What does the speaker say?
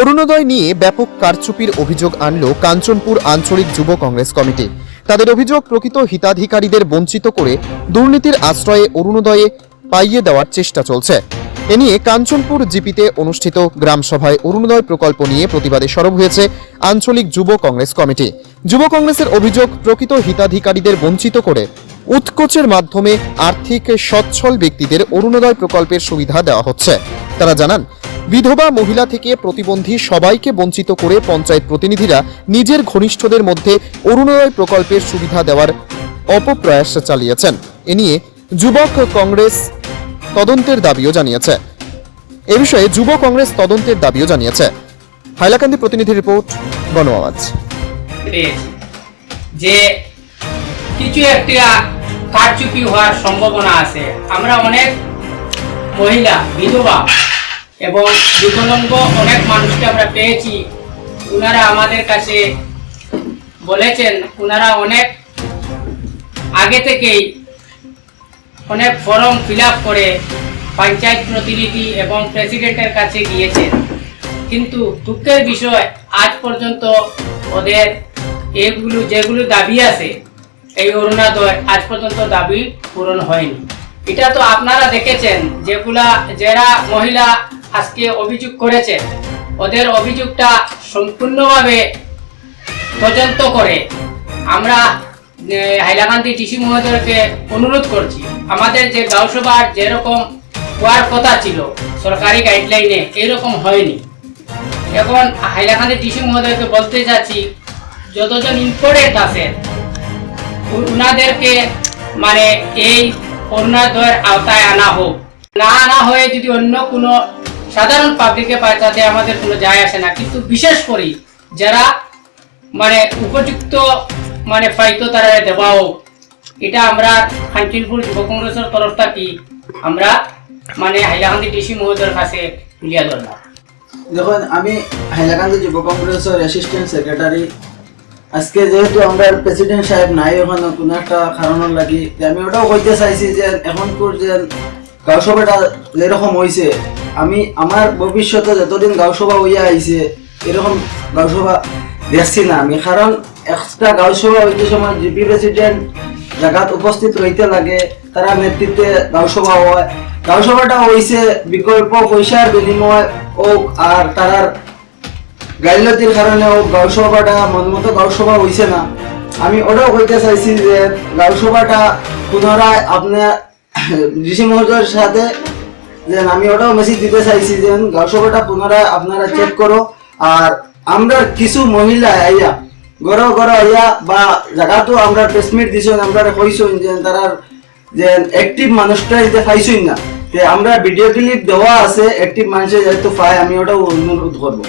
অরুণোদয় নিয়ে ব্যাপক কারচুপির অভিযোগ আনল কাঞ্চনপুর আঞ্চলিক যুব কংগ্রেস কমিটি। তাদের অভিযোগ, প্রকৃত হিতাধিকারীদের বঞ্চিত করে দুর্নীতির আশ্রয়ে অরুণোদয়ে পাইয়ে দেওয়ার চেষ্টা চলছে। এ নিয়ে কাঞ্চনপুর জিপিতে অনুষ্ঠিত গ্রাম সভায় অরুণোদয় প্রকল্প নিয়ে প্রতিবাদে সরব হয়েছে আঞ্চলিক যুব কংগ্রেস কমিটি। যুব কংগ্রেসের অভিযোগ, প্রকৃত হিতাধিকারীদের বঞ্চিত করে উৎকোচের মাধ্যমে আর্থিক সচ্ছল ব্যক্তিদের অরুণোদয় প্রকল্পের সুবিধা দেওয়া হচ্ছে। তারা জানান, বিধবা মহিলা থেকে প্রতিবন্ধী সবাইকে বঞ্চিত করে পঞ্চায়েত প্রতিনিধিরা নিজের ঘনিষ্ঠদের মধ্যে অরুণোদয় প্রকল্পের সুবিধা দেওয়ার অপপ্রয়াস চালিয়েছেন। এ নিয়ে যুবক কংগ্রেস তদন্তের দাবিও জানিয়েছে। এ বিষয়ে যুব কংগ্রেস তদন্তের দাবিও জানিয়েছে। হাইলাকান্দি প্রতিনিধি রিপোর্ট, গণ আওয়াজ। যে কিছু একটা কারচুপি হওয়ার সম্ভাবনা আছে। আমরা অনেক মহিলা, বিধবা এবং বিকলাঙ্গ অনেক মানুষকে আমরা পেয়েছি। ওনারা আমাদের কাছে বলেছেন, ওনারা অনেক আগে থেকেই অনেক ফর্ম ফিল আপ করে পঞ্চায়েত প্রতিনিধি এবং প্রেসিডেন্টের কাছে গিয়েছেন, কিন্তু দুঃখের বিষয় আজ পর্যন্ত ওদের যেগুলো দাবি আছে এই অরুণোদয় আজ পর্যন্ত দাবি পূরণ হয়নি। এটা তো আপনারা দেখেছেন, যারা মহিলা আজকে অভিযোগ করেছে ওদের অভিযোগটা সম্পূর্ণভাবে তদন্ত করে আমরা হাইলাকান্দি ডিসি মহোদয়কে অনুরোধ করছি, আমাদের যে গাঁও সভার যেরকম হওয়ার কথা ছিল সরকারি গাইডলাইনে এরকম হয়নি। এখন হাইলাকান্দি ডিসি মহোদয়কে বলতে চাচ্ছি, যতজন ইম্পর্টেন্ট আছে উনাদেরকে এই অরুণোদয়ের আওতায় আনা হোক। না আনা হয়ে যদি অন্য কোনো সাধারণ পাবলিকে পায় তাতে আমাদের কোনো যায় আসে না, কিন্তু বিশেষ করে যারা উপযুক্ত পাইতো তারা দেওয়া হোক। এটা আমরা কাঞ্চনপুর যুব কংগ্রেসের তরফ থেকে আমরা হাইলাকান্দি ডিসি মহোদয়ের কাছে তুলিয়া ধরলাম। দেখুন, আমি হাইলাকান্দি যুব কংগ্রেসের অ্যাসিস্ট্যান্ট সেক্রেটারি। আজকে যেহেতু আমরা প্রেসিডেন্ট সাহেব নাই ওখানে কোনো একটা কারণের লাগি, আমি ওটাও কইতে চাইছি যে এখনকার যে গাঁও সভাটা যেরকম হয়েছে, আমি আমার ভবিষ্যতে যতদিন গাঁও সভা হইয়া আইছে এরকম গাঁও সভা দেখছি না আমি। কারণ একটা গাঁও সভা হইতে সময় জিপি প্রেসিডেন্ট জায়গাত উপস্থিত রইতে লাগে, তারা নেতৃত্বে গাঁও সভা হয়। গাঁও সভাটা হয়েছে বিকল্প পয়সার বিনিময় হোক আর তারার গাইলতির কারণে হোক, গাঁও সভাটা মন মতো গাঁও সভা হয়েছে না। আমি ওটাও কইতে চাইছি যে গাঁও সভাটা পুনরায় আপনার ডিসি মহোদয়ের সাথে যে আমি ওটাও মেসেজ দিতে চাইছি যে গাঁও সভাটা পুনরায় আপনারা চেক করো। আর আমরা কিছু মহিলা আইয়া গড় আইয়া বা জায়গাতো আমরা প্রেসমিট দিছেন, আমরা কইছেন যে তারা যে অ্যাক্টিভ মানুষটা দিতে পাইছেন না, আমরা ভিডিও ক্লিপ দেওয়া আছে, অ্যাক্টিভ মানুষের যেহেতু পায় আমি ওটাও অনুরোধ করবো।